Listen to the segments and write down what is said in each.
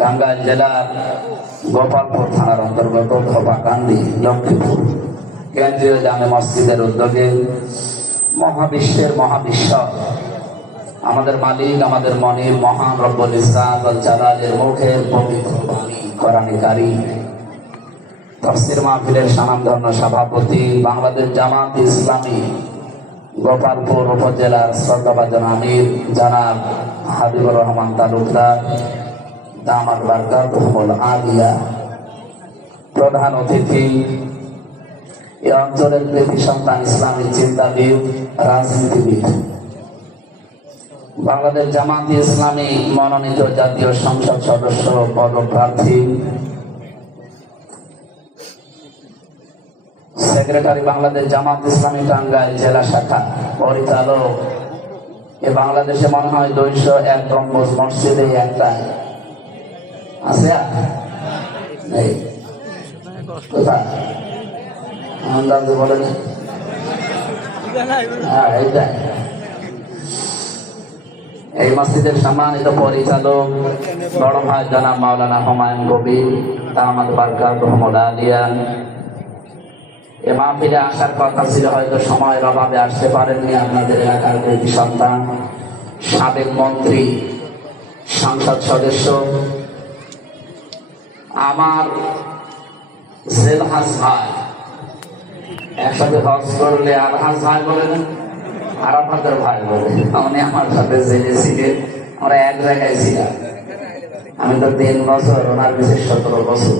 টাঙ্গাইল জেলার গোপালপুর থানার অন্তর্গত ধোপাকান্দি লক্ষ্মীপুর কেন্দ্রীয় জামে মসজিদের উদ্যোগে মহাবিশ্বের মহাবিশ্ব আমাদের মালিক আমাদের মনির মহান রব্বুল ইজ্জাত ওয়াল জালালের মুখের পবিত্র বাণী কোরআনে কারীম তাফসীর মাহফিলের স্বনামধন্য সভাপতি বাংলাদেশ জামাত ইসলামী গোপালপুর উপজেলার শ্রদ্ধাভাজন আমির জনাব হাবিবুর রহমান তালুকদার দামাত বারকাতুহুল আলিয়া, প্রধান অতিথি এ অঞ্চলের কৃতি সন্তান ইসলামী চিন্তাবিদ রাজনীতিবিদ বাংলাদেশ জামাত ইসলামী মনোনীত জাতীয় সংসদ সদস্য পদপ্রার্থী সেক্রেটারি বাংলাদেশ জামাত ইসলামী টাঙ্গাইল জেলা শাখা পরিচালক এ বাংলাদেশে মনে হয় 201 গম্বুজ মসজিদে একটাই আছে নেই কোথায় আন্দাজে বলেন এইটাই এই মসজিদের সম্মানিত পরিচালক বড় ভাই জনাব মাওলানা হুমায়ুন কবির দামাত বারকাতুহুল আলিয়া এ মাহফিলে আসার কথা ছিল, হয়তো সময়ের অভাবে আসতে পারেননি। আপনাদের এলাকার কৃতি সন্তান সাবেক মন্ত্রী সংসদ সদস্য আমার জেলহাজ ভাই, একসাথে হজ করলে আলহাজ ভাই বলে না, আরাফাতের ভাই বলে। উনি আমার সাথে জেলে ছিলেন, আমরা এক জায়গায় ছিলাম। আমি তো 3 বছর, ওনার কাছে 17 বছর।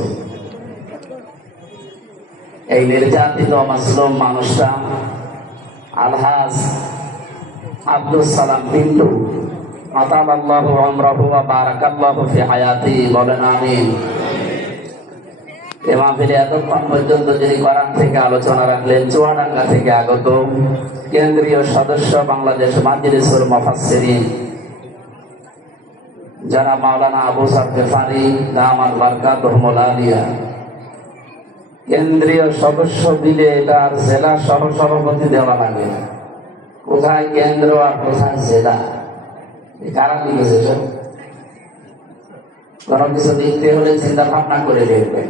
এই নির্যাতিত মাসলুম মানুষটা আলহাজ আব্দুল সালাম পিন্টু আতালাল্লাহু আমরাহু ওয়া বারাকাল্লাহু ফি হায়াতি, বলেন আমিন। এই মাহফিলে এতক্ষণ পর্যন্ত যিনি কোরআন থেকে আলোচনা রাখলেন, চুয়াডাঙ্গা থেকে আগত কেন্দ্রীয় সদস্য বাংলাদেশ মাজলিসুল মুফাসসিরিন যারা মাওলানা আবু সাদ গফারি দামাত বারকাতুহুল আলিয়া, কেন্দ্রীয় সদস্য দিলে এটার জেলা সহ সভাপতি দেওয়া লাগে। কোথায় কেন্দ্র আর কোথায় জেলা, কারা লিখেছে? কোন কিছু লিখতে হলে চিন্তা ভাবনা করে দেখবেন।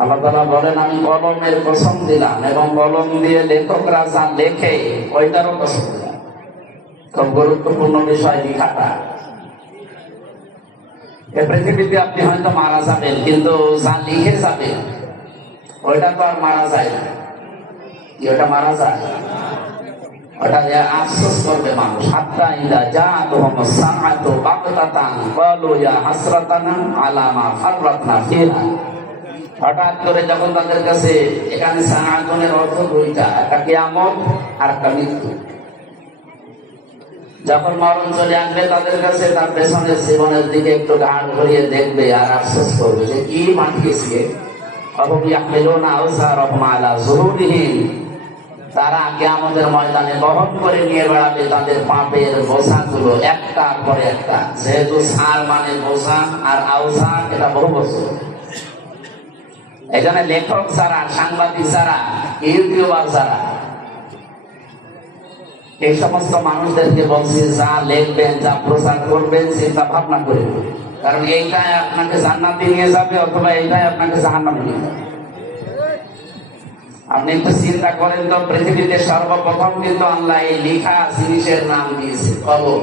আল্লাহ তাআলা বলেন, আমি কলমের কসম দিলাম এবং কলম দিয়ে লেখকরা যা লেখে ওইটারও কসম দিলাম। খুব গুরুত্বপূর্ণ বিষয় লেখাটা। এই পৃথিবীতে আপনি হয়তো মারা যাবেন, কিন্তু যা লিখে যাবেন ওইটা তো আর মারা যায় না। ওটা মারা যায়, ওটা আফসোস করবে মানুষ। হাত্তা ইদা জাআতুহুমুস সাআতু বাগতাতান ক্বালু ইয়া হাসরাতানা আলা মা ফাররাতনা ফিহা। হঠাৎ করে যখন তাদের কাছে, এখানে সাআতুনের অর্থ দুইটা, একটা কিয়ামত আর একটা মৃত্যু। যখন মরণ চলে আসবে তাদের কাছে, তার পেছনের জীবনের দিকে একটু ঘাড় ঘুরিয়ে দেখবে আর আফসোস করবে যে কি মাঠিয়েছে। তারা কিয়ামতের ময়দানে বহন করে নিয়ে বেড়াবে তাদের পাপের বোঝাগুলো একটার পর একটা। যেহেতু সার মানে বোঝা আর আউজা এটা বহু বছর। এখানে লেখক যারা, সাংবাদিক যারা, ইউটিউবার যারা, এই সমস্ত মানুষদেরকে বলছি, যা লিখবেন, যা প্রচার করবেন, চিন্তা ভাবনা করে। কারণ এইটাই আপনাকে জান্নাতে নিয়ে যাবে অথবা এইটাই আপনাকে জাহান্নামে নিয়ে যাবে। আপনি একটু চিন্তা করেন তো, পৃথিবীতে সর্বপ্রথম কিন্তু আল্লাহ এই লেখা জিনিসের নাম দিয়েছে কলম।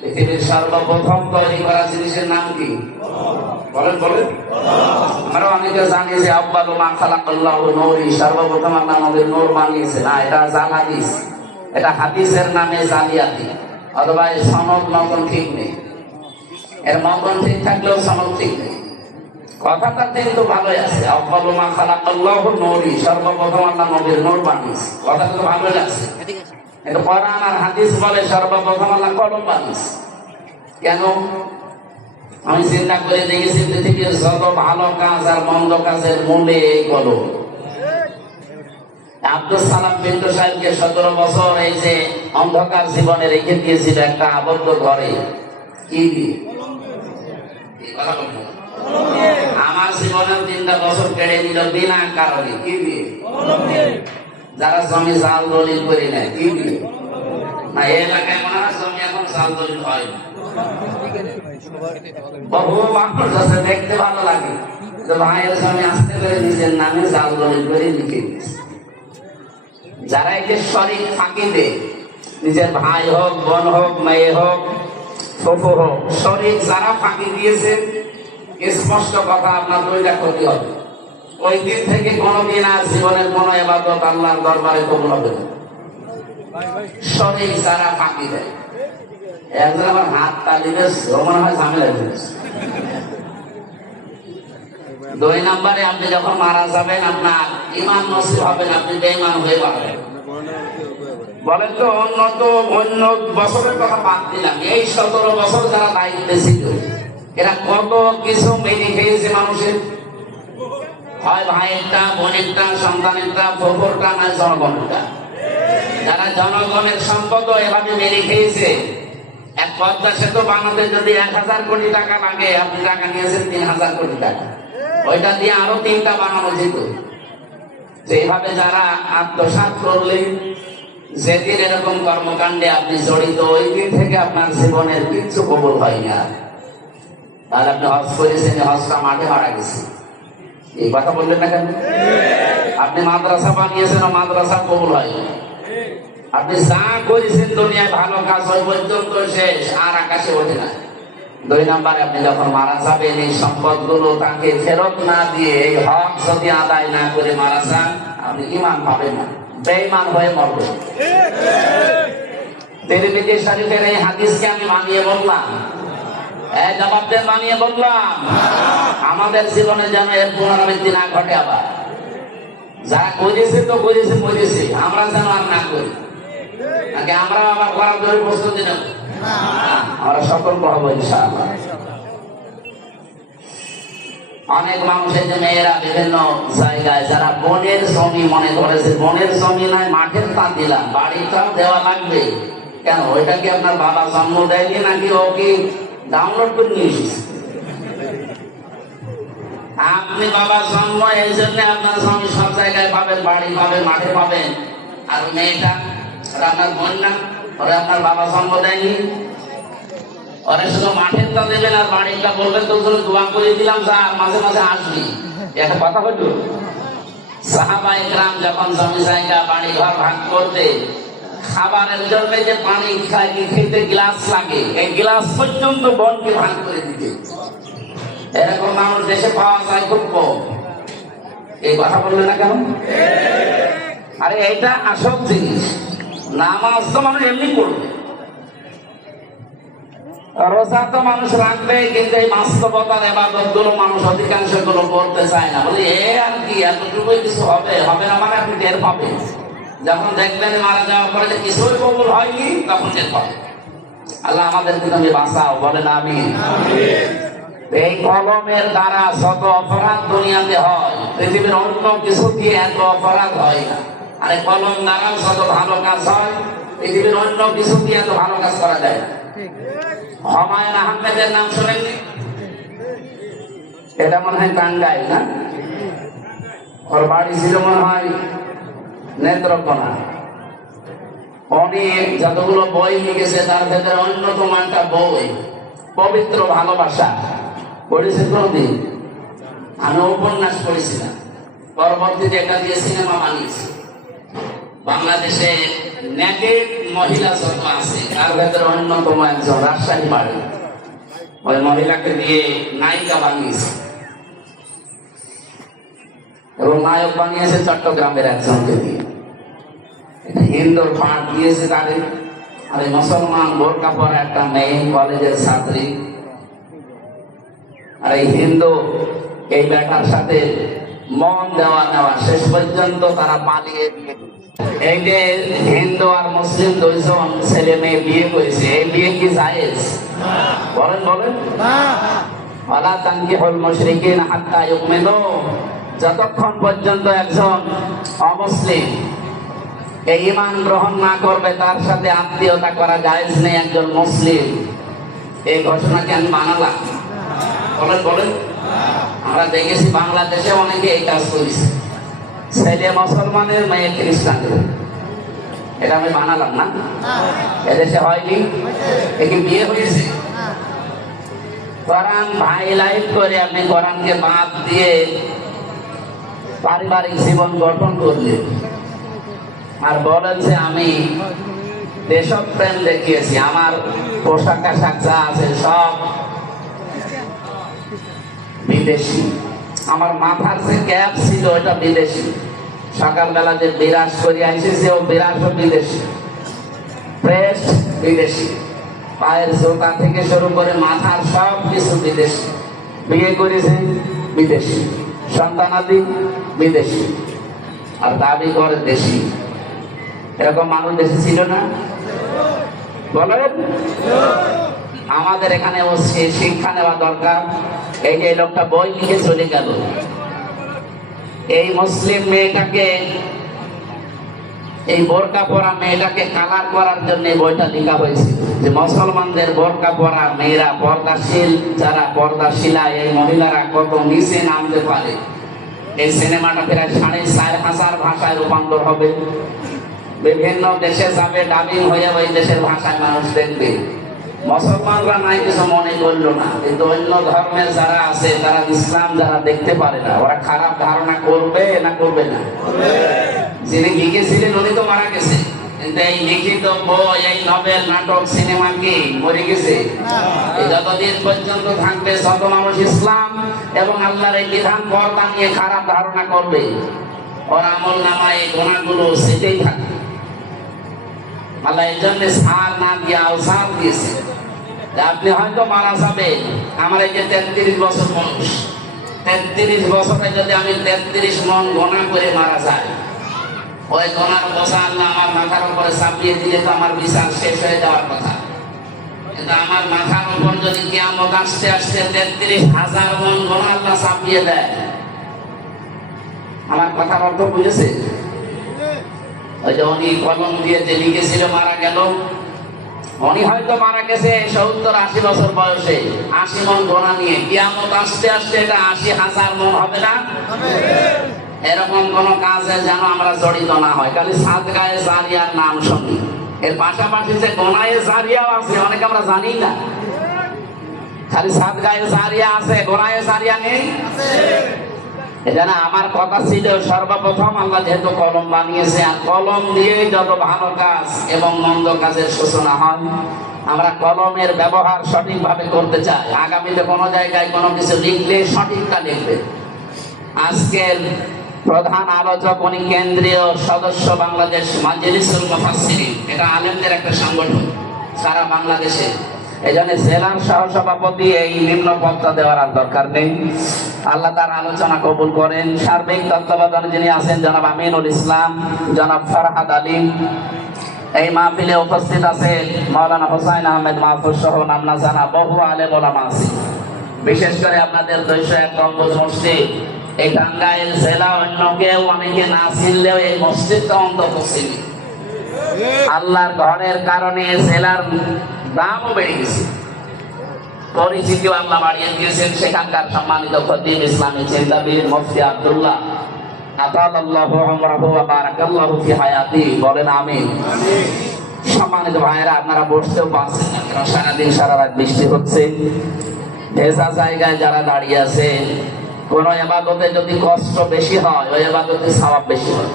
পৃথিবীর সর্বপ্রথম তৈরি করা জিনিসের নাম কি? বলেন বলেন। আমরা অনেকে জানি যে আউয়ালু মা খালাকাল্লাহু নূরি, সর্বপ্রথম আল্লাহ আমাদের নূর বানিয়েছে। না, এটা জাল হাদিস। এটা হাদিসের নামে জালিয়াতি, অথবা এর সনদ মতন ঠিক নেই। এর মতন ঠিক থাকলেও সনদ ঠিক নেই। কথাটা কিন্তু ভালোই আছে, আউয়ালু মা খালাকাল্লাহু নূরি, সর্বপ্রথম আল্লাহ নবীর নূর বানিয়েছে। কথাটা তো ভালোই লাগছে। কিন্তু কোরআন আর হাদিস বলে সর্বপ্রথম আল্লাহ কলম বানিয়েছে। কেন? আমি চিন্তা করে দেখেছি, পৃথিবীর যত ভালো কাজ আর মন্দ কাজের মূলে এই কলম। আব্দুল সালাম পিন্টু সাহেবকে 17 বছর এই যে অন্ধকার জীবনে রেখে দিয়েছিল একটা আবদ্ধ ঘরে। কি দিয়ে? আমার জীবনের 3টা বছর কেড়ে নিল বিনা কারণে। কি দিয়ে? যারা জমি জাল দলিল করে নেয়। কি দিয়ে? না এই এলাকায় মনে হয় জমি এখন চাল দলিল হয় না। বহু মানুষ আছে দেখতে ভালো লাগে, যে ভাইয়ের জমি আসতে করে নিজের নামে চাল দলিল করে লিখে দিচ্ছে। যারা এই যে শরীর ফাঁকি দেয়, নিজের ভাই হোক, বোন হোক, মেয়ে হোক, ফুফু হোক, শরীর যারা ফাঁকি দিয়েছে, স্পষ্ট কথা, আপনার দুইটা ক্ষতি হবে। ওই দিন থেকে কোনোদিন আর জীবনের কোন ইবাদত আল্লাহর দরবারে কবুল হবে না। শরীর যারা ফাঁকি দেয়, একজন আমার হাত তালি বেশ মনে হয় ঝামেলা দিয়েছে। 2 নম্বরে, আপনি যখন মারা যাবেন আপনার ঈমান নসিব হবে না, আপনি বেঈমান হয়ে পারবেন। বলেন তো, অন্য বছরের কথা বাদ দিলাম, এই 17 বছর যারা দায়িত্বে ছিল, এরা কত কিছু মেনে খেয়েছে মানুষের, হয় ভাইয়েরটা, বোনেরটা, সন্তানেরটা, ফোফরটা, না জনগণেরটা। যারা জনগণের সম্পদ এভাবে মেনে খেয়েছে, এক পদ্মা সেতু বানাতে যদি 1000 কোটি টাকা লাগে, আপনি টাকা নিয়েছেন 3000 কোটি টাকা, ওইটা দিয়ে আরো 3টা বানানো যেত। এইভাবে যারা আত্মসাৎ করলেন, যেদিন এরকম কর্মকাণ্ডে আপনি জড়িত, ওই দিন থেকে আপনার জীবনের কিচ্ছু কবুল হয় না। তাহলে আপনি হজ করেছেন, হজটা মাঠে মারা গেছে, এই কথা বললেন না কেন? আপনি মাদ্রাসা বানিয়েছেন, মাদ্রাসা কবুল হয় না। আপনি যা করেছেন দুনিয়ায় ভালো কাজ, ওই পর্যন্ত শেষ, আর আকাশে ওঠে না। 2 নম্বরে, আপনি যখন মারা যাবেন, এই সম্পদ গুলো তাকে ফেরত না দিয়ে, এই হক যদি আদায় না করে মারা যান, আপনি ঈমান পাবেন না, বেঈমান হয়ে মরবেন। তিরমিজি শরীফের এই হাদিসকে আমি মানিয়ে বললাম, জবাব দেন, মানিয়ে বললাম। আমাদের জীবনে যেন এর পুনরাবৃত্তি না ঘটে। আবার যারা করেছে তো করেছে, মরেছে, আমরা যেন আর না করি। আগে আমরা আবার করার জন্য প্রস্তুতি নেব, আমরা সতর্ক হবো ইনশাআল্লাহ। অনেক মানুষের যে মেয়েরা বিভিন্ন জায়গায় যারা বোনের জমি মনে করেছে, বোনের জমি নয়, মাঠের তা দিলাম, বাড়িটাও দেওয়া লাগবে। কেন? ওইটা কি আপনার বাবা জন্ম দেয়নি, নাকি ও কি ডাউনলোড করে নিয়ে এসেছে? আপনি বাবা জন্ম, এই জন্য আপনার জমি সব জায়গায় পাবেন, বাড়ি পাবেন, মাঠে পাবেন। আর মেয়েটা আপনার বোন না, ওরা আপনার বাবা জন্ম দেয়নি, ওরা শুধু মাঠের তা দেবেন আর বাড়িটা বলবেন তোর জন্য দোয়া করে দিলাম, যা মাঝে মাঝে আসবি। একটা কথা হইল, সাহাবায়ে কেরাম যখন জমি জায়গা বাড়ি ঘর ভাগ করতে, খাবারের জন্য যে পানি খেতে গ্লাস লাগে, এই গ্লাস পর্যন্ত বোনকে ভাগ করে দিতে। এরকম মানুষ দেশে পাওয়া যায় খুব কম। এই কথা বললে না কেন? আরে এইটা আসল জিনিস। নামাজ তো মানুষ এমনি পড়বে, রোজা তো মানুষ রাখবে, কিন্তু এই বাস্তবতার ইবাদত গুলো মানুষ অধিকাংশ গুলো করতে চায় না। বলি এ আর কি, এতটুকুই কিছু হবে, হবে না মানে আপনি টের পাবেন যখন দেখবেন মারা যাওয়ার পরে যে কিছুই কবুল হয়নি, তখন টের পাবেন। আল্লাহ আমাদেরকে তুমি বাঁচাও, বলেন আমিন। এই কলমের দ্বারা শত অপরাধ দুনিয়াতে হয়, পৃথিবীর অন্য কিছু দিয়ে এত অপরাধ হয় না। আর এই কলম দ্বারাও শত ভালো কাজ হয়, পৃথিবীর অন্য কিছু দিয়ে এত ভালো কাজ করা যায় না। হুমায়ুন আহমেদের নাম শোনেননি? এটা মনে হয় টাঙ্গাইল না? ওর বাড়ি ছিল মনে হয় নেত্রকোনা। উনি যতগুলো বই লিখেছে তার ভেতরে অন্যতম একটা বই পবিত্র ভালোবাসা। পড়েছে কোনদিন? আমি উপন্যাস পড়েছিলাম, পরবর্তীতে এটা দিয়ে সিনেমা বানিয়েছি। বাংলাদেশে নেকেড মহিলা যত আছে তার ভেতরে অন্যতম একজন, রাজশাহী বাড়ি, ওই মহিলাকে দিয়ে নায়িকা বানিয়েছে এবং নায়ক বানিয়েছে চট্টগ্রামের একজনকে দিয়ে। হিন্দুর পাঠ দিয়েছে তাদের। আর এই মুসলমান বোরকা পরা একটা মেয়ে, কলেজের ছাত্রী, আর এই হিন্দু এই বেটার সাথে মন দেওয়া নেওয়া, শেষ পর্যন্ত তারা পালিয়ে বিয়ে। এই যে হিন্দু আর মুসলিম দুইজন ছেলে মেয়ে বিয়ে করেছে, এই বিয়ে কি জায়েজ? বলেন বলেন। ওয়ালা তানকিহুল মুশরিকিনা হাত্তা ইউমিনু, যতক্ষণ পর্যন্ত একজন অমুসলিম এই ঈমান গ্রহণ না করবে তার সাথে আত্মীয়তা করা জায়েজ নেই একজন মুসলিম। এই ঘোষণাকে আমি মানালাম। বলেন বলেন। আমরা দেখেছি বাংলাদেশে অনেকে এই কাজ করেছে, ছেলে মুসলমানের, মেয়ে খ্রিস্টানের। এটা আমি বানালাম না, এদেশে হয়নি, কি বিয়ে হয়েছে? কোরআন হাইলাইট করে আপনি কোরআনকে বাদ দিয়ে পারিবারিক জীবন গঠন করলেন আর বলেন যে আমি দেশপ্রেম দেখিয়েছি, আমার পোশাক আশাক যা আছে সব বিদেশি, আমার মাথার যে ক্যাপ ছিল ওটা বিদেশি, সকালবেলা যে বিরাজ করে আসেছে ও বিরাজও বিদেশি, প্রেস বিদেশি, পায়ের জোতা থেকে শুরু করে মাথার সব কিছু বিদেশি, বিয়ে করেছে বিদেশি, সন্তানাদি বিদেশি, আর দাবি করে দেশি। এরকম মানুষ দেশে ছিল না? বলেন। আমাদের এখানে শিক্ষা নেওয়া দরকার। এই যে লোকটা বই লিখে চলে গেল, এই মুসলিম মেয়েটাকে, এই বোরকা পরা মেয়েটাকে কালার করার জন্য বইটা লেখা হয়েছে যে মুসলমানদের বোরকা পরা মেয়েরা, পর্দাশীল যারা পর্দাশীলা এই মহিলারা কত নিচে নামতে পারে। এই সিনেমাটা প্রায় 4,500 ভাষায় রূপান্তর হবে, বিভিন্ন দেশে যাবে, ডাবিং হয়ে ওই দেশের ভাষায় মানুষ দেখবে। মুসলমানরা নাই কিছু মনে করলো না, কিন্তু অন্য ধর্মের যারা আছে তারা ইসলাম যারা দেখতে পারে না, ওরা খারাপ ধারণা করবে না করবে না? যিনি লিখেছিলেন উনি তো মারা গেছে, কিন্তু এই লিখিত বই, এই নভেল, নাটক, সিনেমা কি মরে গেছে? যতদিন পর্যন্ত থাকবে যত মানুষ ইসলাম এবং আল্লাহর এই বিধান পর্দা নিয়ে খারাপ ধারণা করবে, ওর আমল নামায় এই গুণাগুলো সেটাই থাকবে। আল্লাহ এই জন্য সার না দিয়ে আওসার দিয়েছে। আপনি হয়তো মারা যাবেন, আমার এই যে 33 বছর বয়স, 33 বছরে যদি আমি 33 মন গোনা করে মারা যাই, ওই গোনার বোঝা আল্লাহ আমার মাথার উপরে চাপিয়ে দিলে তো আমার বিচার শেষ হয়ে যাওয়ার কথা। কিন্তু আমার মাথার উপর যদি কিয়ামত আসতে আসতে 33,000 মন গোনা আল্লাহ চাপিয়ে দেয়, আমার কথার অর্থ বুঝেছে? ওই যে উনি কলম দিয়ে যে লিখেছিল মারা গেল, উনি হয়তো মারা গেছে 70-80 বছর বয়সে, 80 মন গোনা নিয়ে। কিয়ামত আসতে আসতে এটা 80,000 মন হবে না? এরকম কোন কাজে যেন আমরা জড়িত না হয়, খালি সাদগায়ে জারিয়ার নাম শুনি, এর পাশাপাশি যে গোনায়ে জারিয়াও আছে অনেকে আমরা জানি না। খালি সাদগায়ে জারিয়া আছে, গোনায়ে জারিয়া নেই। এজন্য আমার কথা ছিল সর্বপ্রথম আল্লাহ যেহেতু কলম বানিয়েছে, আর কলম দিয়ে যত ভালো কাজ এবং মন্দ কাজের সূচনা হয়, আমরা কলমের ব্যবহার সঠিকভাবে করতে চাই। আগামীতে কোনো জায়গায় কোনো কিছু লিখলে সঠিকটা লিখবে। আজকের প্রধান আলোচক উনি কেন্দ্রীয় সদস্য বাংলাদেশ মাজলিসুল মুফাসসিরিন, এটা আলেমদের একটা সংগঠন সারা বাংলাদেশে। এজন্য জেলার সহসভাপতি এই নিম্ন পদটা দেওয়ার আর দরকার নেই। আল্লাহ তার আলোচনা কবুল করেন। সার্বিক তত্ত্বাবধানে যিনি আছেন জনাব আমিনুল ইসলাম, জনাব ফরহাদ আলী। এই মাহফিলে উপস্থিত আছেন মাওলানা হোসাইন আহমেদ মাহফুজ সহ নাম না জানা বহু আলেম ওলামা আছে। বিশেষ করে আপনাদের 201 গম্বুজ মসজিদ, এই টাঙ্গাইল জেলা অন্য কেউ অনেকে না চিনলেও এই মসজিদটা অন্তত চিনি। আল্লাহর ঘরের কারণে জেলার দামও বেড়ে গেছে, পরিচিতিও আল্লাহ বাড়িয়ে দিয়েছেন। সেখানকার সম্মানিত খতিব, ইসলামী চিন্তাবিদ মুফতি আব্দুল্লাহ আতালাল্লাহু উমরাহু ওয়া বারাকাল্লাহু ফি হায়াতি, বলেন আমিন। সম্মানিত ভাইয়েরা, আপনারা বসতেও পারছেন না, কারণ সারাদিন সারা রাত বৃষ্টি হচ্ছে। ভেজা জায়গায় যারা দাঁড়িয়ে আছে, কোন ইবাদতে যদি কষ্ট বেশি হয় ওই ইবাদতে সওয়াব বেশি হয়।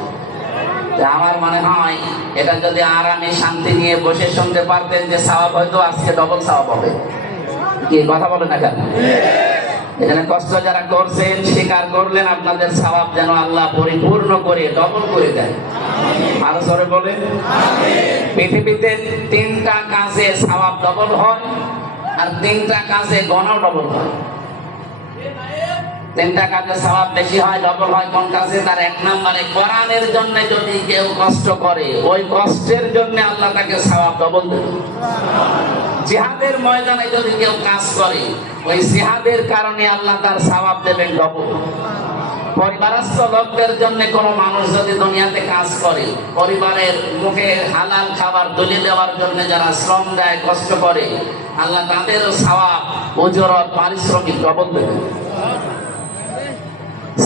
আমার মনে হয় এটা যদি আরামে শান্তি নিয়ে বসে শুনতে পারতেন যে সওয়াব হয়তো আজকে ডবল সওয়াব হবে। কি কথা বলেন না কেন? এখানে কষ্ট যারা করছেন, স্বীকার করলেন, আপনাদের সওয়াব যেন আল্লাহ পরিপূর্ণ করে ডবল করে দেয়। আরো জোরে বলেন পৃথিবীতে 3টা কাজে সওয়াব ডবল হয় আর 3টা কাজে গুনাহ ডবল হয়। 3টা কাজে সওয়াব বেশি হয়, ডবল হয় কোন কাজে? তার 1 নম্বরে কোরআনের জন্য যদি কেউ কষ্ট করে, ওই কষ্টের জন্য আল্লাহ তাকে সওয়াব ডবল দেবে। জিহাদের ময়দানে যদি কেউ কাজ করে, ওই জিহাদের কারণে আল্লাহ তার সওয়াব দেবেন ডবল। পরিবারস্থ লোকদের জন্য কোন মানুষ যদি দুনিয়াতে কাজ করে, পরিবারের মুখে হালাল খাবার তুলে দেওয়ার জন্য যারা শ্রম দেয়, কষ্ট করে, আল্লাহ তাদেরও সওয়াব, উজরত, পারিশ্রমিক ডবল দেবেন।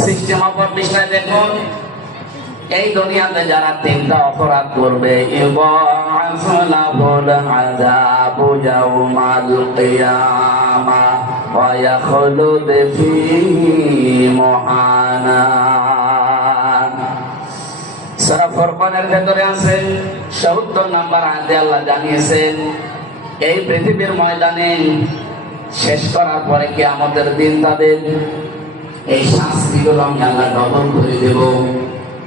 সিস্টেম অফ পৃষ্ঠায় দেখুন, এই দুনিয়াতে যারা তিনটা অপরাধ করবে ইউবাসু লাহুল আযাবু ইয়াউমাল কিয়ামা ওয়া ইয়াখলুদ ফীহি মুহানা। সূরা ফুরকানের ভেতরে আছে ৭০ নম্বর আয়াতে আল্লাহ জানিয়েছেন এই পৃথিবীর ময়দানে শেষ করার পরে কিয়ামতের দিন তাদের এই শাস্তিগুলো আমি আল্লাহ ডবল করে দেব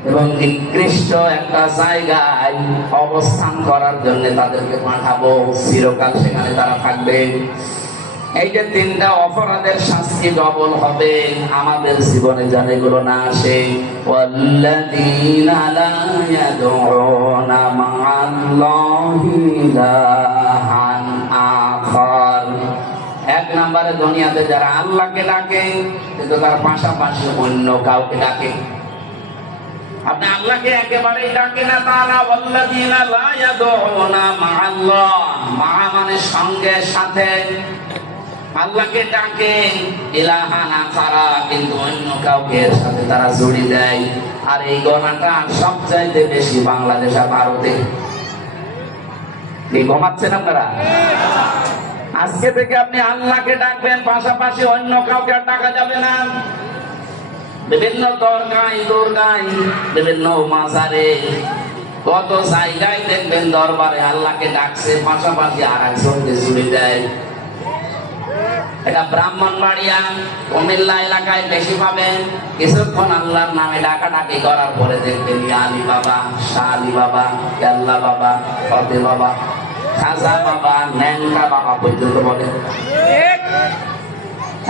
এবং নিকৃষ্ট একটা জায়গায় অবস্থান করার জন্য তাদেরকে পাঠাবো, চিরকাল সেখানে তারা থাকবে। এই যে তিনটা অপরাধের শাস্তি ডবল হবে, আমাদের জীবনে যেন এগুলো না আসে। ওয়াল্লাযীনা লা ইয়াদউনা মা'আল্লাহি ইলাহান আখার। এক নম্বরে দুনিয়াতে যারা আল্লাহকে ডাকে কিন্তু তার পাশাপাশি অন্য কাউকে ডাকে। আপনি আল্লাহকে একেবারেই ডাকে না, তাআলা ওয়াল্লাযীনা লা ইয়াদউনা মা'আল্লাহ, মা মানে সঙ্গে সাথে, আল্লাহকে ডাকে ইলাহান আখারা, কিন্তু অন্য কাউকে এর সাথে তারা জড়ি দেয়। আর এই গণাটা সবচাইতে বেশি বাংলাদেশ আর ভারতে। কি ঘুমাচ্ছেন আপনারা? আজকে থেকে আপনি আল্লাহকে ডাকবেন, পাশাপাশি অন্য কাউকে আর ডাকা যাবে না। বিভিন্ন দরগায় বিভিন্ন মাজারে কত জায়গায় দেখবেন দরবারে আল্লাহকে ডাকছে, পাশাপাশি আর একজনকে জুড়ে দেয়। এটা ব্রাহ্মণবাড়িয়া কুমিল্লা এলাকায় বেশি পাবেন। কিছুক্ষণ আল্লাহর নামে ডাকাডাকি করার পরে দেখবেন আলী বাবা, শাহ আলী বাবা, কেল্লা বাবা, ফতে বাবা, খাজা বাবা, ন্যাংটা বাবা পর্যন্ত বলে।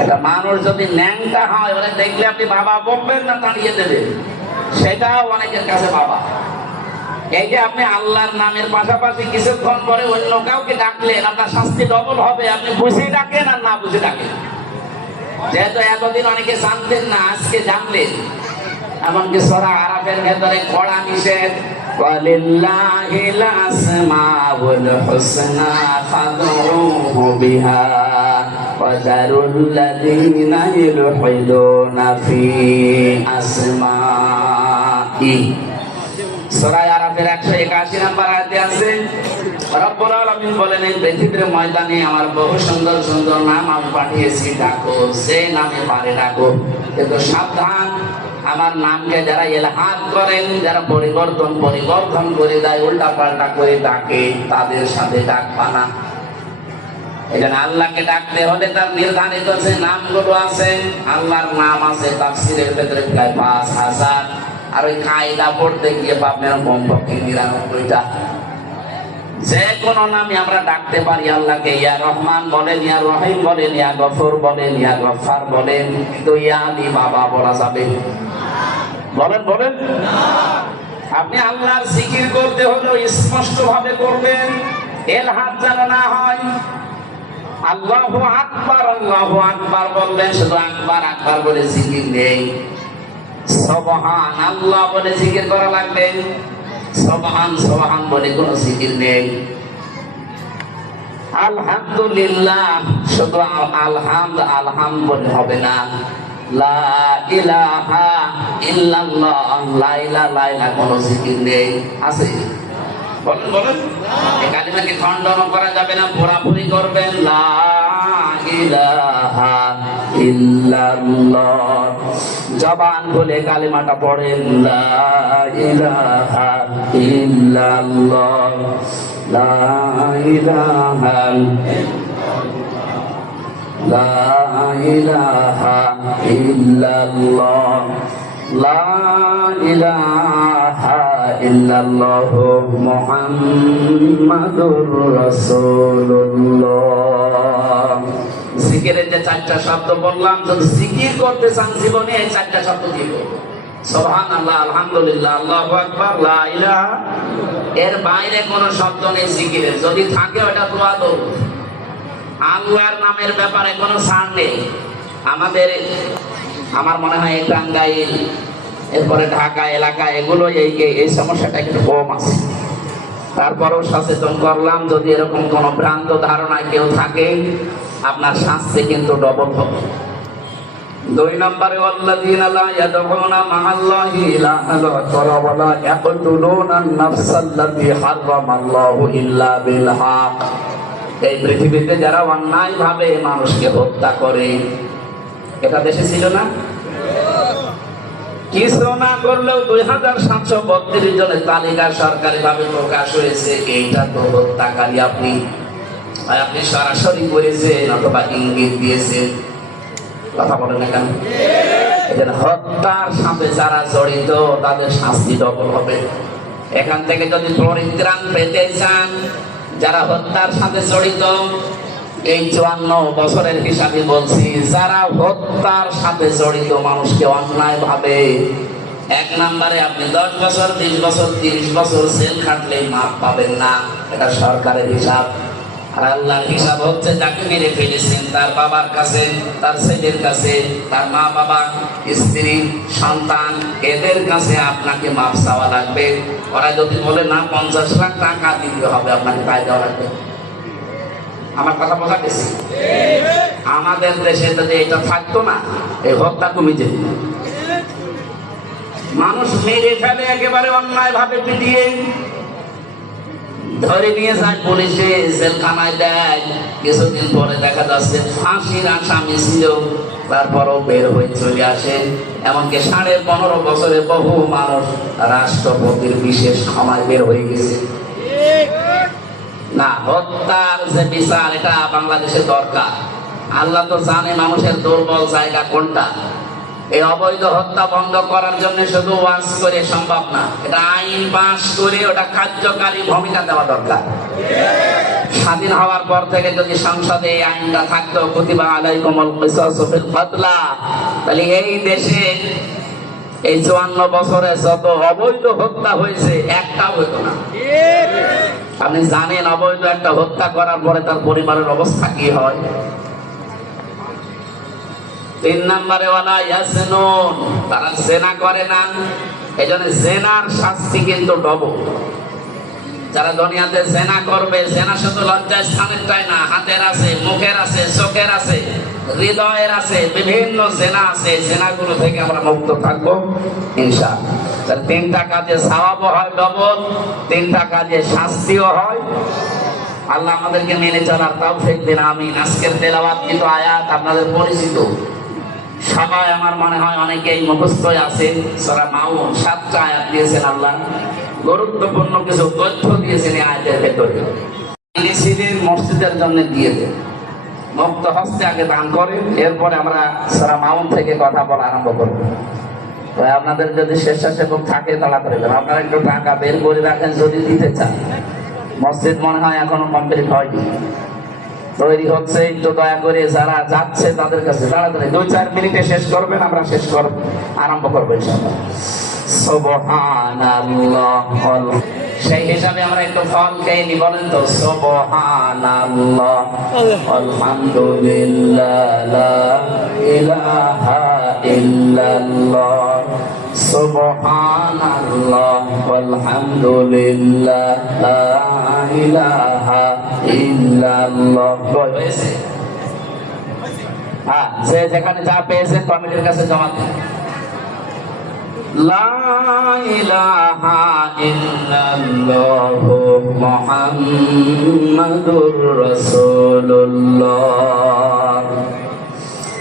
একটা মানুষ যদি ন্যাংটা হয় ওরা দেখলে আপনি বাবা বলবেন না, দাঁড়িয়ে দেবেন, সেটাও অনেকের কাছে বাবা। এই যে আপনি আল্লাহর নামের পাশাপাশি কিছুক্ষণ পরে অন্য কাউকে ডাকলেন, আপনার শাস্তি ডবল হবে। আপনি বুঝে ডাকেন আর না বুঝে ডাকেন। যেহেতু এতদিন অনেকে জানতেন না, আজকে জানলেন। এমনকি সূরা আরাফের ভেতরে কড়া নিষেধ, ওয়ালিল্লাহিল আসমাউল হুসনা ফাদউহু বিহা ওয়া যারুল্লাযীনা ইউলহিদুনা ফি আসমাই। সূরা আরাফের 181 নম্বর আয়াতে আছে রব্বুল আলামিন বলেন এই পৃথিবীর ময়দানে আমার বহু সুন্দর সুন্দর নাম আমি পাঠিয়েছি, ডাকো, যে নামে পারে ডাকো। কিন্তু সাবধান, আমার নামকে যারা ইলহাদ করেন, যারা পরিবর্তন করে দেয়, উল্টা পাল্টা করে ডাকে, তাদের সাথে ডাকবা না। এখানে আল্লাহকে ডাকতে হলে তার নির্ধারিত যে নামগুলো আছে, আল্লাহর নাম আছে তাফসীরের ভেতরে প্রায় 5000। আর ওই কায়দা পড়তে গিয়ে পাবেন কমপক্ষে 99টা। যে কোনো নামে আমরা ডাকতে পারি আল্লাহকে। ইয়া রহমান বলেন, ইয়া রহিম বলেন, ইয়া গফুর বলেন, ইয়া গফফার বলেন, কিন্তু ইয়া আলী বাবা বলা যাবে? বলেন বলেন। আপনি আল্লাহর জিকির করতে হলেও স্পষ্ট ভাবে করবেন, এলহাদ যেন না হয়। আল্লাহু আকবার বলবেন, শুধু আকবার আকবার বলে জিকির নেই। সুবহান আল্লাহ বলে জিকির করা লাগবে, সুবহান সুবহান বলে কোনো জিকির নেই। আলহামদুলিল্লাহ শুধু আলহামদ বলে হবে না। লা ইলাহা ইল্লাল্লাহ, লা ইলাহা কোনো জিকির নেই। আছে? বলেন বলেন। এই কালিমাকে খণ্ডন করা যাবে না, পুরাপুরি করবেন। লা ইলাহা ইল্লাল্লাহ, জবান বলে কালিমাটা পড়েন। লা ইলাহা ইল্লাল্লাহ, লা ইলাহা লা ইলাহা ইল্লাল্লাহ, লা ইলাহা ইল্লাল্লাহ মুহাম্মাদুর রাসূলুল্লাহ। জিকিরের যে 4টা শব্দ বললাম, যদি জিকির করতে চান জীবনে এই 4টা শব্দ দিব। সুবহানাল্লাহ, আলহামদুলিল্লাহ, আল্লাহু আকবার, লা ইলাহা। এর বাইরে কোন শব্দ নেই জিকিরের। যদি থাকে ওটা দোয়া দরুদ। আল্লাহর নামের ব্যাপারে কোনো ছাড় নেই। আমার মনে হয় এই টাঙ্গাইল, এরপরে ঢাকা এলাকা, এগুলো এই সমস্যাটা একটু কম আছে। তারপরেও সচেতন করলাম, যদি এরকম কোন ভ্রান্ত ধারণায় কেউ থাকে, আপনার শাস্তি কিন্তু ডবল হবে। দুই নম্বরে ওয়াল্লাযীনা লা ইয়াদউনা মা'আল্লাহি ইলাহান আখর ওয়া লা ইয়াকতুলুনা আন-নাফসাল্লাতী হারামাল্লাহু ইল্লা বিল হক। এই পৃথিবীতে যারা অন্যায়ভাবে মানুষকে হত্যা করে, এটা দেশে ছিল না? কিছু না করলেও 2732 জনের তালিকা সরকারি ভাবে প্রকাশ হয়েছে। এইটা তো হত্যাকারী। আপনি সরাসরি করেছেন অথবা ইঙ্গিত দিয়েছেন, কথা বলেন না কেন? এজন্য হত্যার সাথে যারা জড়িত তাদের শাস্তি ডবল হবে। এখান থেকে যদি পরিত্রাণ পেতে চান, যারা হত্যার সাথে জড়িত, এই 54 বছরের হিসাবে বলছি, যারা হত্যার সাথে জড়িত মানুষকে অন্যায় ভাবে, 1 নম্বরে আপনি 10 বছর, 20 বছর, 30 বছর জেল খাটলেই মাপ পাবেন না। এটা সরকারের হিসাব। আর আল্লাহর হিসাব হচ্ছে যাকে মেরে ফেলেছেন তার বাবার কাছে, তার ছেলের কাছে, তার মা বাবা, স্ত্রী, সন্তান, এদের কাছে আপনাকে মাপ চাওয়া লাগবে। ওরা যদি বলে না 50 লাখ টাকা দিতে হবে, আপনাকে তাই দেওয়া লাগবে। আমার কথা বোঝা গেছে? আমাদের দেশে যদি এটা থাকতো না, এই হত্যা কমে যেত। মানুষ মেরে ফেলে একেবারে অন্যায় ভাবে পিটিয়ে, ধরে নিয়ে যায় পুলিশে, জেলখানায় দেয়। কিছুদিন পরে দেখা যাচ্ছে ফাঁসির আসামি ছিল, তারপরও বের হয়ে চলে আসে। এমনকি 15.5 বছরে বহু মানুষ রাষ্ট্রপতির বিশেষ ক্ষমায় বের হয়ে গেছে। না, হত্যার যে বিচার, এটা বাংলাদেশে দরকার। আল্লাহ তো জানে মানুষের দুর্বল জায়গা কোনটা। এই অবৈধ হত্যা বন্ধ করার জন্য শুধু ওয়াজ করে সম্ভব না, এটা আইন পাস করে ওটা কার্যকারী ভূমিকা দেওয়া দরকার। স্বাধীন হওয়ার পর থেকে যদি সংসদে এই আইনটা থাকতো, কুতিবা আলাইকুমুল কিসাসু ফিল কাতলা, তাহলে এই দেশে এই 54 বছরে যত অবৈধ হত্যা হয়েছে একটাও হতো না। আপনি জানেন অবৈধ একটা হত্যা করার পরে তার পরিবারের অবস্থা কি হয়? 3 নম্বরে ওয়ালা ইয়াসনুন, তারা জেনা করে না। এজন্য জেনার শাস্তি কিন্তু ডবল। যারা দুনিয়াতে জেনা করবে, জেনা শুধু লজ্জার স্থানেরটাই না, হাতের আছে, মুখের আছে, চোখের আছে, হৃদয়ের আছে, বিভিন্ন জেনা আছে। জেনাগুলো থেকে আমরা মুক্ত থাকবো ইনশাআল্লাহ। তাহলে 3টা কাজে সওয়াবও হয় ডবল, 3টা কাজে শাস্তিও হয়। আল্লাহ আমাদেরকে মেনে চলার তৌফিক দিন, আমিন। আজকের তেলাওয়াত কিন্তু আয়াত আপনাদের পরিচিত সবাই, আমার মনে হয় অনেকেই মুখস্থ আছে। সূরা মাউন 7টা আয়াত দিয়েছেন আল্লাহ, গুরুত্বপূর্ণ কিছু তথ্য দিয়েছেন এই আয়াতের ভেতরে। মসজিদের জন্য দিয়ে দেন, মুক্ত হস্তে আগে দান করেন, এরপরে আমরা সূরা মাউন থেকে কথা বলা আরম্ভ করব। আপনাদের যদি স্বেচ্ছাসেবক থাকে তারা করে দেন। আপনারা একটু টাকা বের করে রাখেন যদি দিতে চান। মসজিদ মনে হয় এখনো কমপ্লিট হয়নি, তৈরি হচ্ছে। একটু দয়া করে যারা যাচ্ছে তাদের কাছে তাড়াতাড়ি 2-4 মিনিটে শেষ করবেন, আমরা শেষ করব, আরম্ভ করবো ইনশাআল্লাহ। সুবহানাল্লাহ, সেই হিসাবে আমরা একটু ফল খেয়ে নি, বলেন তো সুবহানাল্লাহ, আলহামদুলিল্লাহ, লা ইলাহা ইল্লাল্লাহ, সুবহানাল্লাহ, আলহামদুলিল্লাহ, লা ইলাহা ইল্লাল্লাহ। হয়েছে? হ্যাঁ, যে যেখানে যা পেয়েছেন কমিটির কাছে জমা দেন। লা ইলাহা ইল্লাল্লাহু মুহাম্মাদুর রাসূলুল্লাহ।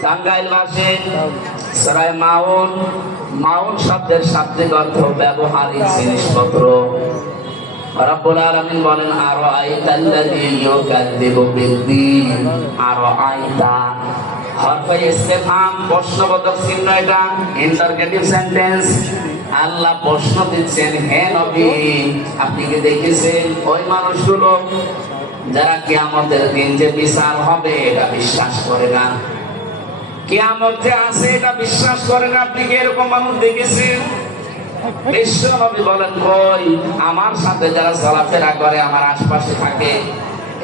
টাঙ্গাইল ভাষায় সূরা মাউন, মাউন শব্দের শাব্দিক অর্থ ব্যবহারিক জিনিসপত্র। রব্বুল আলামিন বলেন আরাআইতাল্লাযী ইউকাযযিবু বিদ্দীন, আরাআইতা হরফে ইসতিফহাম, প্রশ্নবোধক চিহ্ন। এটা ইন্টারগেটিভ সেন্টেন্স। আল্লাহ প্রশ্ন দিচ্ছেন, হে নবী আপনি কি দেখেছেন ওই মানুষগুলো যারা কিয়ামতের দিন যে বিচার হবে এটা বিশ্বাস করে না, কিয়ামত যে আছে এটা বিশ্বাস করে না, আপনি কি এরকম মানুষ দেখেছেন? বিশ্বনবী বলেন, কই, আমার সাথে যারা চলাফেরা করে, আমার আশপাশে থাকে,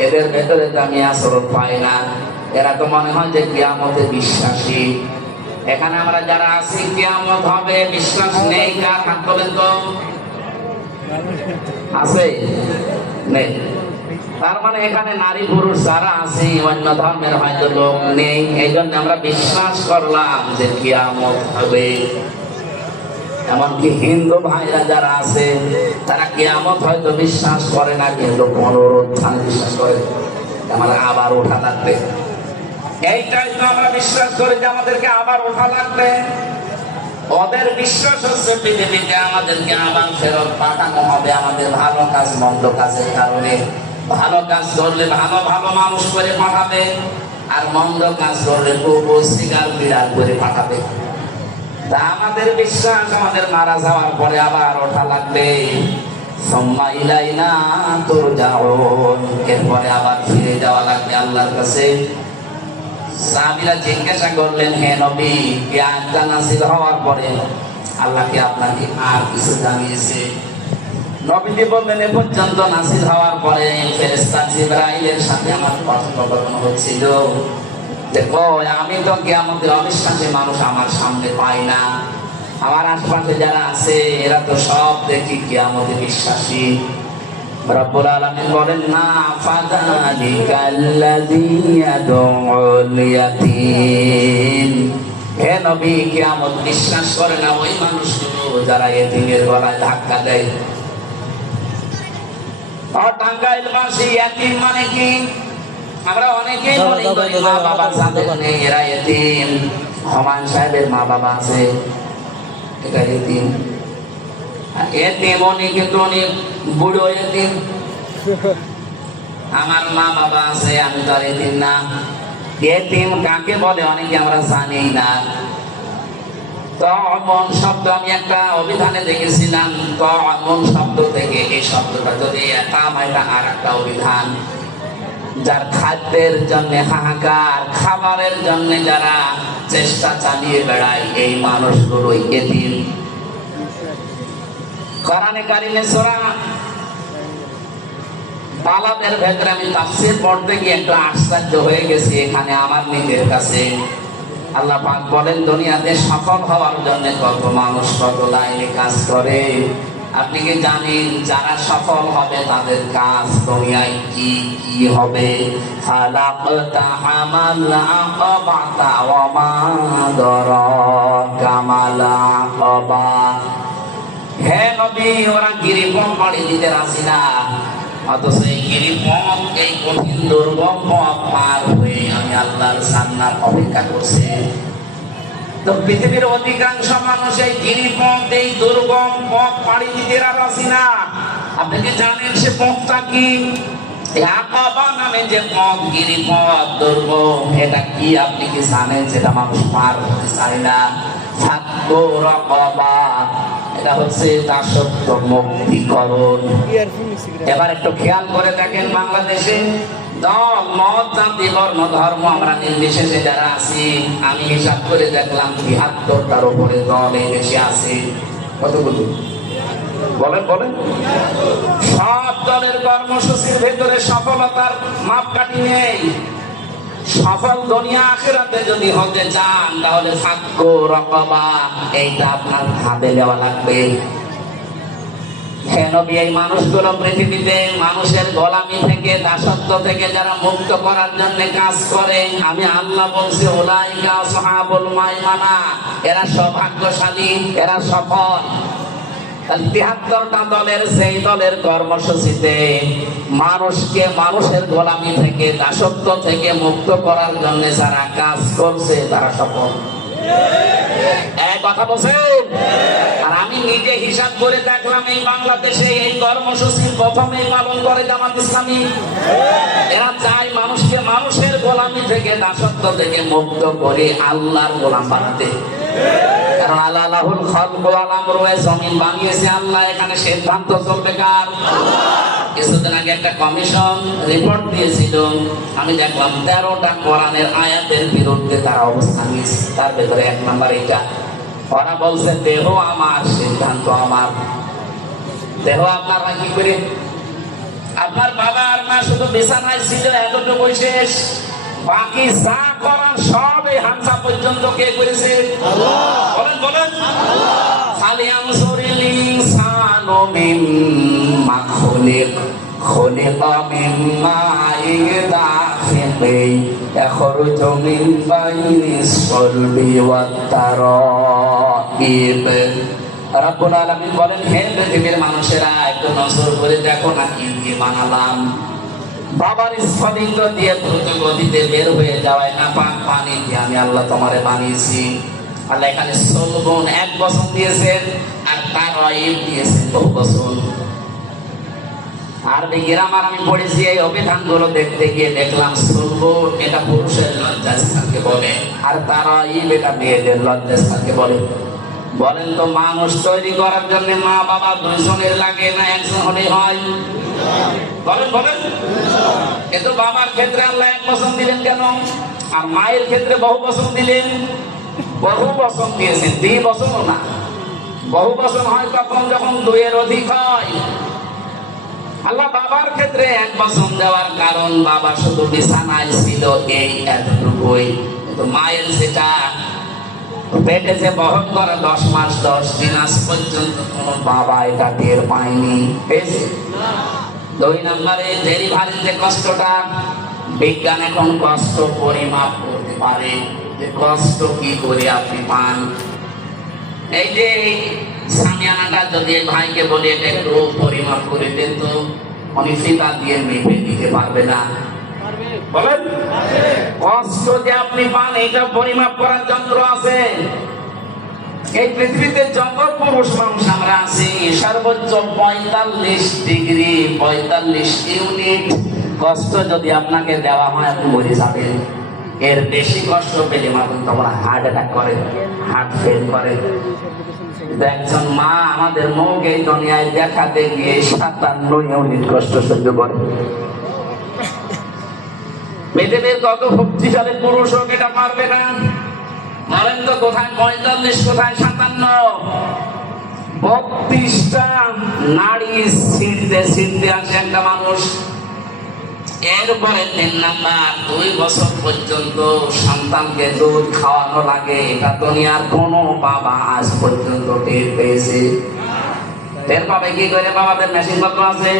এদের ভেতরে তো আমি আচরণ পাই না। এরা তো মনে হয় যে কিয়ামতে বিশ্বাসী। এখানে আমরা যারা আছি কিয়ামত হবে বিশ্বাস নেই, কার হাত বলেন তো? আছে? নেই? তার মানে এখানে নারী পুরুষ যারা আছে অন্য ধর্মের হয়তো লোক নেই, এই জন্য আমরা বিশ্বাস করলাম যে কিয়ামত হবে। এমনকি হিন্দু ভাইরা যারা আছে তারা কিয়ামত হয়তো বিশ্বাস করে না, কিন্তু পুনরুত্থান বিশ্বাস করে, আমাদের আবার ওঠা লাগবে। এইটাই তো আমরা বিশ্বাস করি যে আমাদেরকে আবার ওঠা লাগবে। ওদের বিশ্বাস হচ্ছে পৃথিবীতে আমাদেরকে আবার ফেরত পাঠানো হবে আমাদের ভালো কাজ মন্দ কাজের কারণে। ভালো কাজ করলে ভালো ভালো মানুষ করে পাঠাবে, আর মন্দ কাজ করলে কুকুর শিকার বিড়াল করে পাঠাবে। তা আমাদের বিশ্বাস আমাদের মারা যাওয়ার পরে আবার ওঠা লাগবে। সুম্মা ইলাইনা তুরজাউন, এরপরে আবার ফিরে যাওয়া লাগবে আল্লাহর কাছে। সাহাবীরা জিজ্ঞাসা করলেন, হে নবী, এই আয়াতটা নাযিল হওয়ার পরে আল্লাহ কি আপনাকে আর কিছু জানিয়েছে? নবীজি বললেন, এ পর্যন্ত নাযিল হওয়ার পরে ফেরেশতা জিবরাইলের সাথে আমার কথোপকথন হচ্ছিল। দেখো, আমি তো কিয়ামতের অবিশ্বাসী মানুষ আমার সামনে পাই না, আমার আশপাশে যারা আছে এরা তো সব দেখি কিয়ামতে বিশ্বাসী। রব্বুল আলামিন বলেন, না ফাযালিকাল্লাযী ইয়াদউল ইয়াতীম, হে নবী, কিয়ামত বিশ্বাস করে না ওই মানুষগুলো যারা এতিমের গলায় ধাক্কা দেয়। টাঙ্গাইলবাসী এতিম মানে কি? আমরা অনেকেই মনে করি মা বাবা যাদের নেই এরা এতিম। হুমায়ুন সাহেবের মা বাবা আছে, এটা এতিম। এতিম অনেক, কিন্তু অনেক বুড়ো এতিম। আমার মা বাবা আছে, আমি তো আর এতিম না। এতিম কাকে বলে অনেকে আমরা জানি না। তমন শব্দ আমি একটা অভিধানে দেখেছিলাম, তমন শব্দ থেকে এই শব্দটা যদি এটা আর একটা অভিধান, যার খাদ্যের জন্য হাহাকার, খাবারের জন্য যারা চেষ্টা চালিয়ে বেড়ায়, এই মানুষগুলোই এতিম। কোরআনে কারিমে সূরা তালাবের ভেতরে আমি তাফসীর পড়তে গিয়ে একটু আশ্চর্য হয়ে গেছি এখানে আমার নিজের কাছে। আল্লাহ পাক বলেন, দুনিয়াতে সফল হওয়ার জন্য কত মানুষ কত লাইনে কাজ করে। আপনি কি জানেন যারা সফল হবে তাদের কাজ দুনিয়ায় কি কি হবে? ফালাকতা হামাল আকাবাতা ওয়া মা দারাকা মাল আকাবা। হে নবী, ওরা গিরিপথ পাড়ি দিতে রাজি না, অথচ এই গিরিপথ, এই কঠিন দুর্গম পথ পার হয়ে আমি আল্লাহর জান্নাত অপেক্ষা করছি। তো পৃথিবীর অধিকাংশ মানুষ এই গিরিপথ, এই দুর্গম পথ পাড়ি দিতে রাজি না। আপনি কি জানেন সে পথটা কি? আকাবা নামে যে পথ, গিরিপথ, দুর্গম, এটা কি আপনি কি জানেন? যেটা মানুষ পার হতে চায় না। ফাক্কু রাকাবা, এটা হচ্ছে দাসত্ব মুক্তিকরণ। এবার একটু খেয়াল করে দেখেন, বাংলাদেশে দল, মত, জাতি, বর্ণ, ধর্ম আমরা নির্বিশেষে যারা আছি, আমি হিসাব করে দেখলাম ৭২টার উপরে দল এই দেশে আছে। কতগুলো বলেন বলেন? সব দলের কর্মসূচির ভেতরে সফলতার মাপকাঠি নেই। সফল দুনিয়া আখিরাতে যদি হতে চান তাহলে ফাক্কু রাকাবা, এইটা আপনার হাতে দেওয়া লাগবে। হে নবী, এই মানুষগুলো পৃথিবীতে মানুষের গোলামি থেকে, দাসত্ব থেকে যারা মুক্ত করার জন্য কাজ করে, আমি আল্লাহ বলছি উলাইকা আসহাবুল মাইমানা, এরা সৌভাগ্যশালী, এরা সফল। ৭৩টা দলের সেই দলের কর্মসূচিতে মানুষকে মানুষের গোলামি থেকে, দাসত্ব থেকে মুক্ত করার জন্য যারা কাজ করছে তারা সফল। এক কথা বলছেন? আর আমি নিজে হিসাব করে দেখলাম, এই বাংলাদেশে এই কর্মসূচি প্রথমেই পালন করে জামাত ইসলামী। এরা চায় মানুষকে মানুষের গোলামি থেকে, দাসত্ব থেকে মুক্ত করে আল্লাহর গোলাম বানাতে। কারণ আল্লাহুল খালকু ওয়াল আমরু, জমিন বানিয়েছে আল্লাহ, এখানে সিদ্ধান্ত চলবে কার? কিছুদিন আগে একটা কমিশন রিপোর্ট দিয়েছিল, আমি দেখলাম ১৩টা কোরআনের আয়াতের বিরুদ্ধে তারা অবস্থান নিয়েছে। তার ভেতরে ১ নাম্বার এটা, ওরা বলছে দেহ আমার, সিদ্ধান্ত আমার। দেহ আপনারা কি করে? আপনার বাবা আর মা শুধু বিছানায় ছিল, এতটুকু শেষ। বাকি যা করার সব এই হামসা পর্যন্ত কে করেছে? আল্লাহ। বলেন বলেন? ফালিয়ানজুরিল ইনসানু মিম্মা খুলিক, খুলিকা মিন মাইন দাফিকিন ইয়াখরুজু মিন বাইনিস সালবি ওয়াত তারাইব। রব্বুল আলামিন বলেন, হে পৃথিবীর মানুষেরা, একটু নজর করে দেখো না কি কি বানালাম। বাবার স্ফটিক দিয়ে দ্রুত গতিতে বের হয়ে যাওয়ায় না পাক পানি দিয়ে আমি আল্লাহ তোমারে বানিয়েছি। আল্লাহ এখানে সলবন 1 বছর দিয়েছেন, আর তারাইব দিয়েছেন 2 বছর। আরবি গ্রামার আমি পড়েছি, এই অভিধানগুলো দেখতে গিয়ে দেখলাম সলবন এটা পুরুষের লজ্জাস্থানকে বলে, আর তারাইব এটা মেয়েদের লজ্জাস্থানকে বলে। বলেন তো, মানুষ তৈরি করার জন্য মা বাবা দুইজনের লাগে না একজন হলেই হয়? বলেন বলেন। কিন্তু বাবার ক্ষেত্রে আল্লাহ 1 বছর দিলেন কেন, আর মায়ের ক্ষেত্রে বহু বছর দিলেন? বহু বছর দিয়েছেন, 2 বছরও না। বহু বছর হয় তখন যখন 2 এর অধিক হয়। আল্লাহ বাবার ক্ষেত্রে 1 বছর দেওয়ার কারণ, বাবা শুধু বিছানায় ছিল এই এতটুকুই, কিন্তু মায়ের যেটা পেটে যে বহন করে 10 মাস 10 দিন, আজ পর্যন্ত কোন বাবা এটা টের পায়নি। 2 নম্বরে ডেলিভারির যে কষ্টটা, বিজ্ঞান এখন কষ্ট পরিমাপ করতে পারে, যে কষ্ট কি করে আপনি পান। এই যে সামিয়ানাটা যদি ভাইকে বলি এটা একটু পরিমাপ করে দেন তো, উনি ফিতা দিয়ে মেপে দিতে পারবে না। বলেন, কষ্ট যে আপনি পান এটা পরিমাপ করার যন্ত্র আছে। এই পৃথিবীতে যত পুরুষ মানুষ আমরা আছি, সর্বোচ্চ 45 ডিগ্রি 45 ইউনিট কষ্ট যদি আপনাকে দেওয়া হয়, আপনি মরে যাবেন। এর বেশি কষ্ট পেলে মানুষ তখন হার্ট অ্যাটাক করে, হার্ট ফেল করে। একজন মা আমাদের মুখ এই দুনিয়ায় দেখাতে গিয়ে 57 ইউনিট কষ্ট সহ্য করে। পৃথিবীর কত শক্তিশালী পুরুষ হোক এটা পারবে না। বলেন তো, কোথায় 45, কোথায় 57? 32টা নাড়ি ছিঁড়তে ছিঁড়তে আসে একটা মানুষ। এরপরে 3 নাম্বার, 2 বছর পর্যন্ত সন্তানকে দুধ খাওয়ানো লাগে। এটা দুনিয়ার কোনো বাবা আজ পর্যন্ত টের পেয়েছে? টের পাবে কি করে? বাবাদের মেশিন পত্র আছে?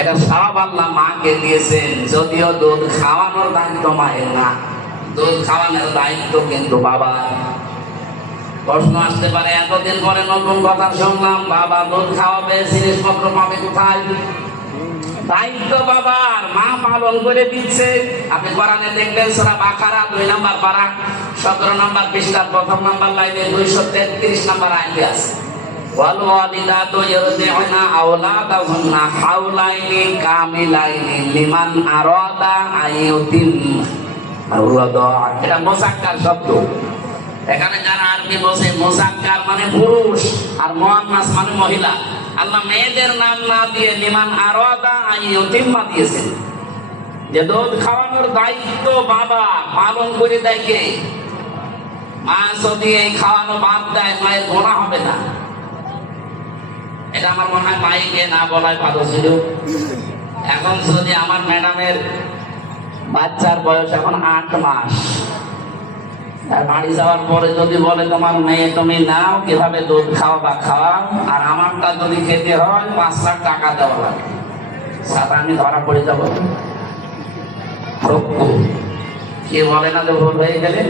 এটা সব আল্লাহ মাকে দিয়েছেন, যদিও দুধ খাওয়ানোর দায়িত্ব মায়ের না, দুধ খাওয়ানোর দায়িত্ব কিন্তু বাবা। প্রশ্ন আসতে পারে, এতদিন পরে নতুন কথা শুনলাম, বাবা দুধ খাওয়াবে, জিনিসপত্র পাবে কোথায়? দায়িত্ব বাবার, মা পালন করে দিচ্ছে। আপনি কোরআনে দেখবেন সূরা বাকারা 2 নম্বর পারা 17 নম্বর পৃষ্ঠার 1 নম্বর লাইনে 233 নম্বর আয়াতে আছে, والوالدات يرضعن أولادهن حولين كاملين لمن أراد أن يتم الرضاعة। এটা মুযাক্কার শব্দ। এখানে যারা আরবি বসে, মুযাক্কার মানে পুরুষ আর মুআন্নাস মানে মহিলা। আল্লাহ মেয়েদের নাম না দিয়ে লিমান আরাদা আন ইউতিম্মা দিয়েছেন, যে দুধ খাওয়ানোর দায়িত্ব বাবা, পালন করে দেয় কে? মা যদি এই খাওয়ানো বাদ দেয়, মায়ের গুনাহ হবে না। এটা আমার মনে হয় মাইকে না বলাই ভালো ছিল। এখন যদি আমার ম্যাডামের বাচ্চার বয়স এখন 8 মাস, আর বাড়ি যাওয়ার পরে যদি বলে তোমার মেয়ে তুমি নাও, কিভাবে দুধ খাওয়াবা খাওয়াও, আর আমারটা যদি খেতে হয় 5 লাখ টাকা দেওয়া লাগে, সাথে আমি ধরা পড়ে যাবো। কি বলে না যে ভুল হয়ে গেলে?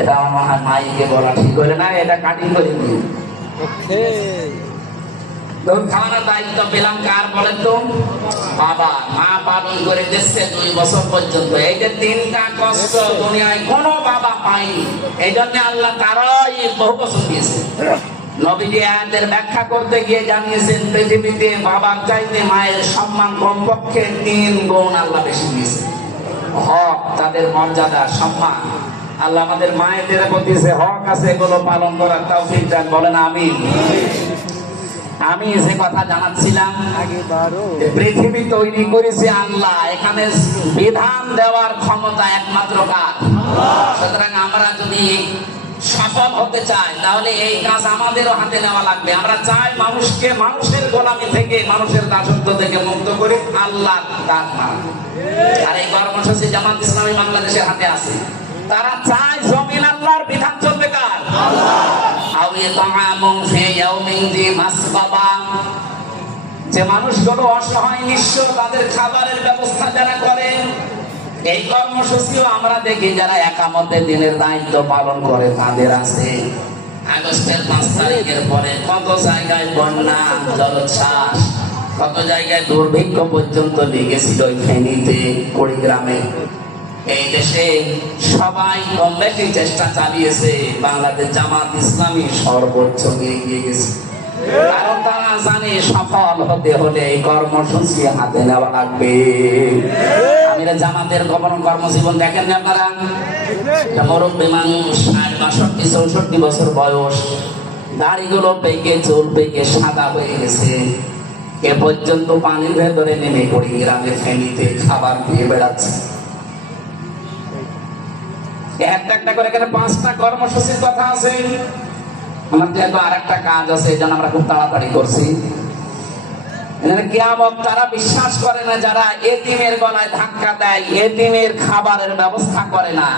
এটা আমার মনে হয় মাইকে বলা ঠিক করে না, এটা কাটিং করে দিই। দুধ খাওয়ানোর দায়িত্ব পেলাম কার বলেন তো? বাবা। মা পালন করে দিচ্ছে 2 বছর পর্যন্ত। এই যে 3টা কষ্ট দুনিয়ায় কোনো বাবা পায়নি, এই জন্য আল্লাহ তারাই বহু বছর দিয়েছে। নবীজি আয়াতের ব্যাখ্যা করতে গিয়ে জানিয়েছেন, পৃথিবীতে বাবার চাইতে মায়ের সম্মান কমপক্ষে 3 গুণ আল্লাহ বেশি দিয়েছে। হক, তাদের মর্যাদা, সম্মান আল্লাহ আমাদের মায়েদের প্রতি যে হক আছে, এগুলো পালন করার তৌফিক দান। বলেন আমিন। আমি যে কথা জানাচ্ছিলাম, পৃথিবী তৈরি করেছে আল্লাহ, এখানে বিধান দেওয়ার ক্ষমতা একমাত্র কার? সুতরাং আমরা যদি সফল হতে চাই, তাহলে এই কাজ আমাদেরও হাতে নেওয়া লাগবে। আমরা চাই মানুষকে মানুষের গোলামি থেকে, মানুষের দাসত্ব থেকে মুক্ত করে আল্লাহ কাজ মানব। আর এই কর্মসূচি জামাত ইসলামী বাংলাদেশের হাতে আছে। তারা চায় জমিন আল্লাহর বিধান চলবে কার? যে মানুষগুলো অসহায় নিঃস্ব, তাদের খাবারের ব্যবস্থা যারা করেন, এই কর্মসূচিও আমরা দেখি যারা একামতে দিনের দায়িত্ব পালন করে তাদের আছে। আগস্টের 5 তারিখের পরে কত জায়গায় বন্যা, জলোচ্ছ্বাস, কত জায়গায় দুর্ভিক্ষ পর্যন্ত লেগেছিল ফেনীতে, কুড়িগ্রামে। এই দেশে সবাই কম বেশি চেষ্টা চালিয়েছে, বাংলাদেশ জামাত ইসলামী সর্বোচ্চ এগিয়ে গেছে। কারণ তারা জানে সফল হতে হলে এই কর্মসূচি হাতে নেওয়া লাগবে। আমি জামাতের কর্মজীবন দেখেন না আপনারা, মুরব্বী মানুষ, 60, 62, 64 বছর বয়স, দাড়িগুলো পেকে, চুল পেকে সাদা হয়ে গেছে। এ পর্যন্ত পানির ভেতরে নেমে পড়ি গ্রামে ফেনীতে খাবার দিয়ে বেড়াচ্ছে। একটা করে এখানে 5টা কর্মসূচির কথা আছে। আমার যেহেতু আর একটা কাজ আছে, এই জন্য আমরা খুব তাড়াতাড়ি করছি। কিয়ামত তারা বিশ্বাস করে না যারা এতিমের গলায় ধাক্কা দেয়, এতিমের খাবারের ব্যবস্থা করে না।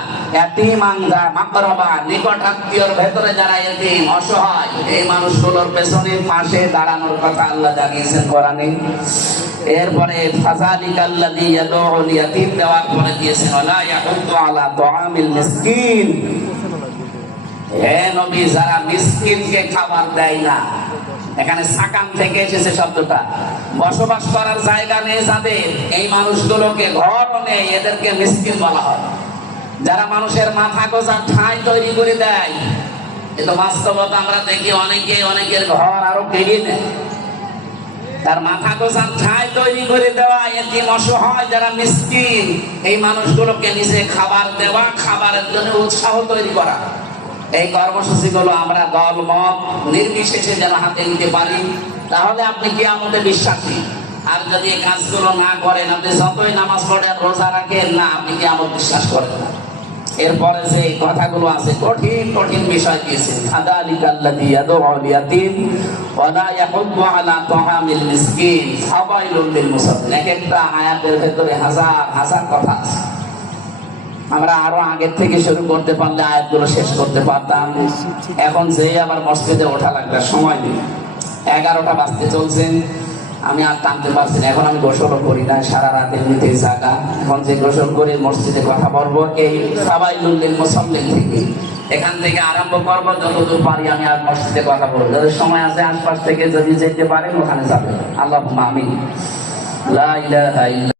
এতিম আঙ্গা মাকরাবা, নিকট আত্মীয়র ভেতরে যারা এতিম অসহায়, এই মানুষগুলোর পেছনে পাশে দাঁড়ানোর কথা আল্লাহ জানিয়েছেন কোরআনে। এরপরে ফাযালিকাল্লাযী ইয়াদউল ইয়াতীম দেওয়ার পরে দিয়েছেন ওয়ালা ইয়াহুদ্দু আলা তুআমিল মিসকিন। হে নবী, যারা মিসকিনকে খাবার দেয় না, এখানে সাকাম থেকে এসেছে শব্দটা, বসবাস করার জায়গা নেই যাদের, এই মানুষগুলোকে ঘরও নেই, এদেরকে মিসকিন বলা হয়। যারা মানুষের মাথা গোঁজার ঠাঁই তৈরি করে দেয়, কিন্তু বাস্তবতা আমরা দেখি অনেকের ঘর আরো কেড়ে নেয়। তার মাথা গোঁজার ঠাঁই তৈরি করে দেওয়া, এতিম অসহায় যারা মিসকিন, এই মানুষগুলোকে নিজে খাবার দেওয়া, খাবারের জন্য উৎসাহ তৈরি করা। এই কর্মসূচিগুলো আমরা দল মত নির্বিশেষে যেন হাতে নিতে পারি, তাহলে আপনি কিয়ামতে বিশ্বাসী। আর যদি এই কাজগুলো না করেন, আপনি যতই নামাজ পড়েন, রোজা রাখেন না, আপনি কিয়ামত বিশ্বাস করেন না। এরপরে যে কথাগুলো আছে, কঠিন কঠিন বিষয় দিয়েছেন। ফাযালিকাল্লাযী ইয়াদউল ইয়াতীম ওয়া লা ইয়াহুদ্দু আলা তুআমিল মিসকিন ফাওয়াইলুল লিল মুসাল্লিন। একটা আয়াতের ভেতরে হাজার হাজার কথা আছে। আমরা আরো আগের থেকে শুরু করতে পারলে আয়াতগুলো শেষ করতে পারতাম। এখন যে আবার মসজিদে ওঠা লাগবে, সময় নেই। 11টা বাজতে চলছে, আমি আর টানতে পারছি না। এখন আমি গোসলও করি না, সারা রাত এমনিতেই জাগা। এখন যে গোসল করে মসজিদে কথা বলবো, এই ফাওয়াইলুল লিল মুসাল্লিন থেকে, এখান থেকে আরম্ভ করবো। যতদূর পারি আমি আর মসজিদে কথা বলবো। যাদের সময় আছে আশপাশ থেকে যদি যেতে পারেন ওখানে যাবেন। আল্লাহুম্মা আমিন। লা ইলাহা ইল্লা